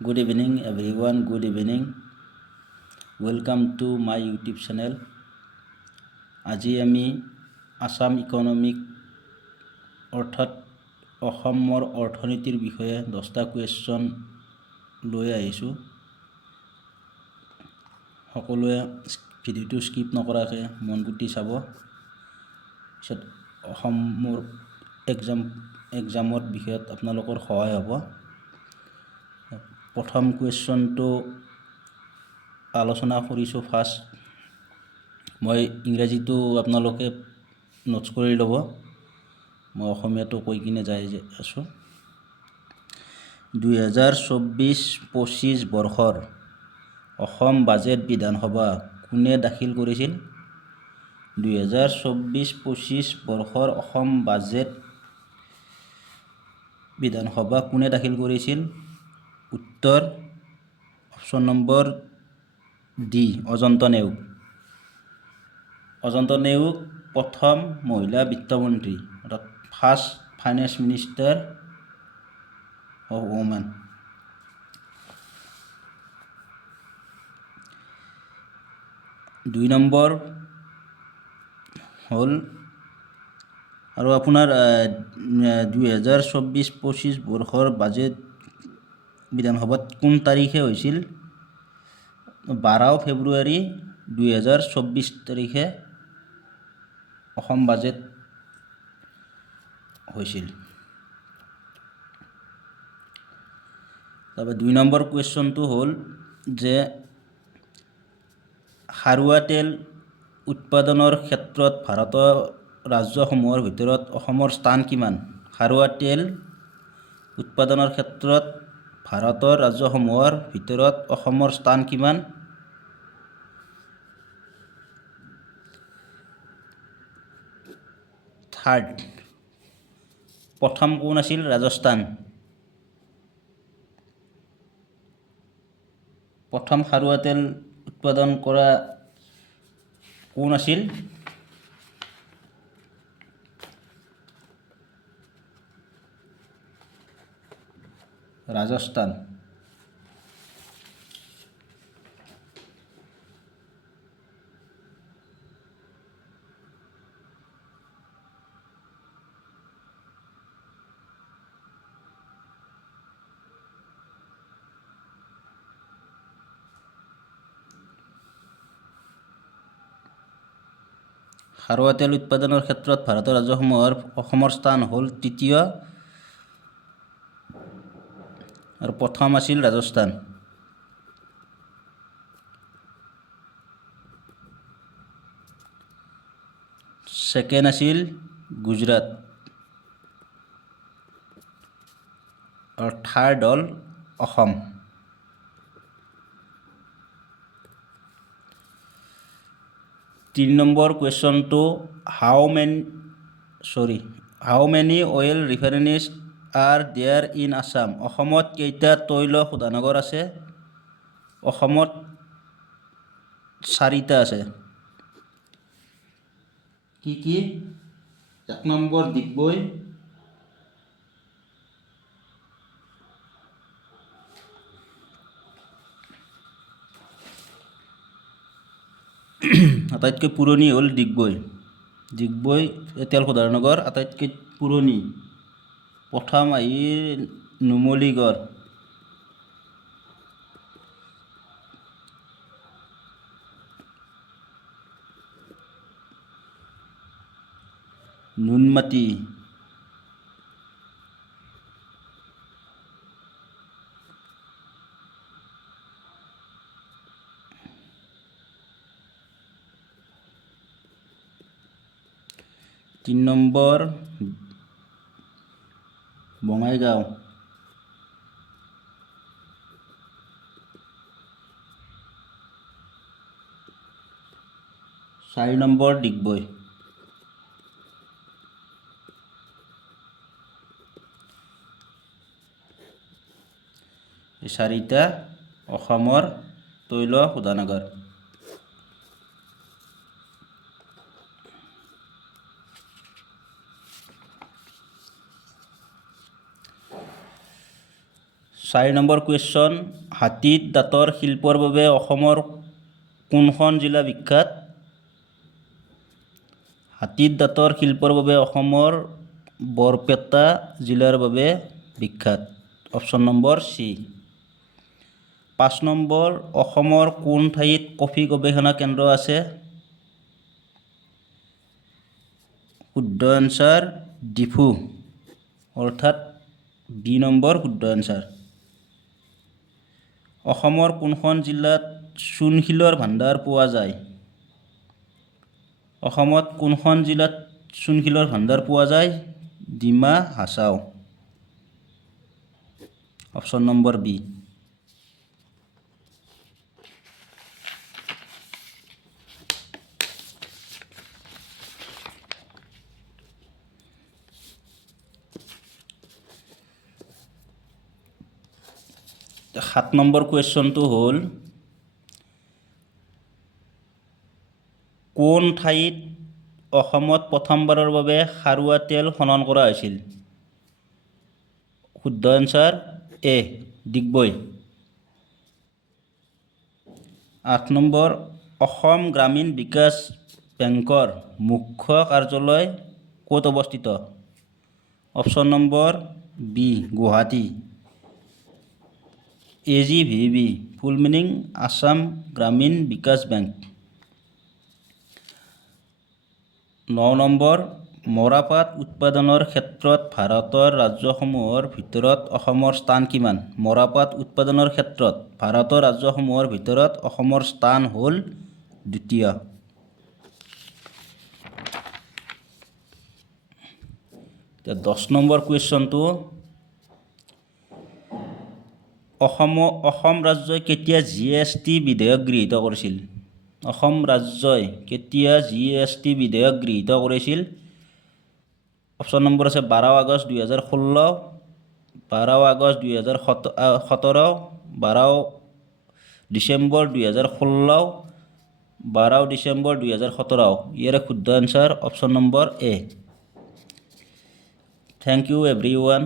Good evening everyone, good evening. Welcome to my YouTube channel. আজি আমি Assam economic অৰ্থাৎ অসমৰ অৰ্থনীতিৰ বিষয়ে 10টা কুৱেশ্যন লৈ আহিছোঁ। সকলোৱে ভিডিঅ'টো স্কিপ নকৰাকৈ মনপুতি চাব। পিছত অসমৰ এক্সামৰ বিষয়ত আপোনালোকৰ সহায় হ'ব। প্ৰথম কুৱেশ্যনটো আলোচনা কৰিছোঁ। ফাৰ্ষ্ট মই ইংৰাজীটো আপোনালোকে নোটছ কৰি ল'ব, মই অসমীয়াটো কৈ কিনে যাই আছোঁ। 2024-25 বৰ্ষৰ অসম বাজেট বিধানসভা কোনে দাখিল কৰিছিল? 2024-25 বৰ্ষৰ অসম বাজেট বিধানসভা কোনে দাখিল কৰিছিল? উত্তৰ option number D, Ajanta Neog. Ajanta Neog প্ৰথম মহিলা বিত্তমন্ত্ৰী, অৰ্থাৎ first finance minister of women. দুই নম্বৰ হ'ল আৰু আপোনাৰ 2024-25 বৰ্ষৰ বাজেট বিধানসভাত কোন তাৰিখে হৈছিল? 12 ফেব্ৰুৱাৰী 2024 তাৰিখে অসম বাজেট হৈছিল। তাৰপৰা 2 নম্বৰ কুৱেশ্যনটো হ'ল যে খাৰুৱা তেল উৎপাদনৰ ক্ষেত্ৰত ভাৰতৰ ৰাজ্যসমূহৰ ভিতৰত অসমৰ স্থান কিমান? খাৰুৱা তেল উৎপাদনৰ ক্ষেত্ৰত ভাৰতৰ ৰাজ্যসমূহৰ ভিতৰত অসমৰ স্থান কিমান? থাৰ্ড। প্ৰথম কোন আছিল? ৰাজস্থান। প্ৰথম খাৰুৱা তেল উৎপাদন কৰা কোন আছিল? ৰাজস্থান। খাৰুৱা তেল উৎপাদনৰ ক্ষেত্ৰত ভাৰতৰ ৰাজ্যসমূহৰ অসমৰ স্থান হ'ল তৃতীয় আৰু প্ৰথম আছিল ৰাজস্থান। ছেকেণ্ড আছিল গুজৰাট আৰু থাৰ্ড হ'ল অসম। তিনি নম্বৰ কুৱেশ্যনটো how many oil refineries are there in Assam? অসমত কেইটা তৈল শোধনাগাৰ আছে? অসমত 4টা আছে। কি কি? 1 নম্বৰ ডিগবৈ, আটাইতকৈ পুৰণি হ'ল ডিগবৈ তেল শোধনাগাৰ আটাইতকৈ পুৰণি। প্ৰথম আহিল নুমলীগড়, নুনমাটি, তিন নম্বৰ বঙাইগাঁও, চাৰি নম্বৰ ডিগবৈ। এই 4টা অসমৰ তৈল শোধনাগাৰ। 4 নম্বৰ কুৱেশ্যন, হাতীত দাঁতৰ শিল্পৰ বাবে অসমৰ কোনখন জিলা বিখ্যাত? হাতীত দাঁতৰ শিল্পৰ বাবে অসমৰ বৰপেটা জিলাৰ বাবে বিখ্যাত। Option number C. 5 নম্বৰ, অসমৰ কোন ঠাইত কফি গৱেষণা কেন্দ্ৰ আছে? শুদ্ধ এনচাৰ ডিফু, অৰ্থাৎ বি নম্বৰ শুদ্ধ এনচাৰ। অসমৰ কোনখন জিলাত চূণশিলৰ ভাণ্ডাৰ পোৱা যায়? অসমত কোনখন জিলাত চূণশিলৰ ভাণ্ডাৰ পোৱা যায়? Dima Hasao, option number B. সাত নম্বৰ কুৱেশ্যনটো হ'ল, কোন ঠাইত অসমত প্ৰথমবাৰৰ বাবে খাৰুৱা তেল খনন কৰা হৈছিল? শুদ্ধ answer A Digboi. 8 number, Assam Gramin Vikash বেংকৰ মুখ্য কাৰ্যালয় ক'ত অৱস্থিত? Option number B Guwahati. AGVB, full meaning Assam Gramin Vikash bank. 9 number, মৰাপাট উৎপাদনৰ ক্ষেত্ৰত ভাৰতৰ ৰাজ্যসমূহৰ ভিতৰত অসমৰ স্থান কিমান? মৰাপাট উৎপাদনৰ ক্ষেত্ৰত ভাৰতৰ ৰাজ্যসমূহৰ ভিতৰত অসমৰ স্থান হ'ল দ্বিতীয়। এতিয়া 10 নম্বৰ কুৱেশ্যনটো, অসম ৰাজ্যই কেতিয়া GST বিধেয়ক গৃহীত কৰিছিল? অসম ৰাজ্যই কেতিয়া GST বিধেয়ক গৃহীত কৰিছিল? অপশ্যন নম্বৰ আছে 12 আগষ্ট 2016, 12 আগষ্ট 2017, 12 ডিচেম্বৰ 2016, 12 ডিচেম্বৰ 2017। ইয়াৰে শুদ্ধ answer option number A. Thank you everyone.